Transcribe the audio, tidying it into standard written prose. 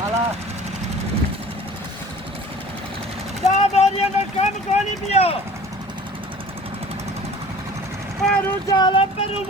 Malah. Dah dia nak kami kau ni biar. Baru jalan baru